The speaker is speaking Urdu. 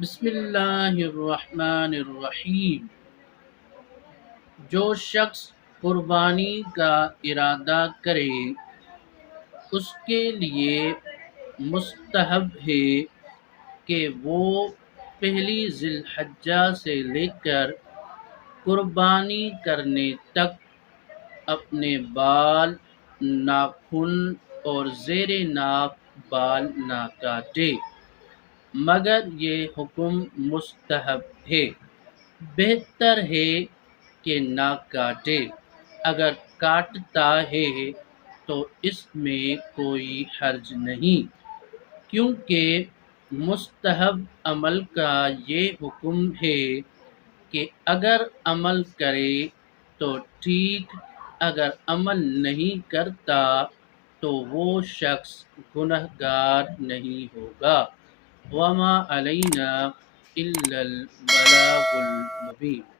بسم اللہ الرحمن الرحیم۔ جو شخص قربانی کا ارادہ کرے اس کے لیے مستحب ہے کہ وہ پہلی ذی الحجہ سے لے کر قربانی کرنے تک اپنے بال، ناخن اور زیر ناک بال نہ کاٹے، مگر یہ حکم مستحب ہے۔ بہتر ہے کہ نہ کاٹے۔ اگر کاٹتا ہے تو اس میں کوئی حرج نہیں، کیونکہ مستحب عمل کا یہ حکم ہے کہ اگر عمل کرے تو ٹھیک، اگر عمل نہیں کرتا تو وہ شخص گنہگار نہیں ہوگا۔ وما علینا الا البلاغ المبین۔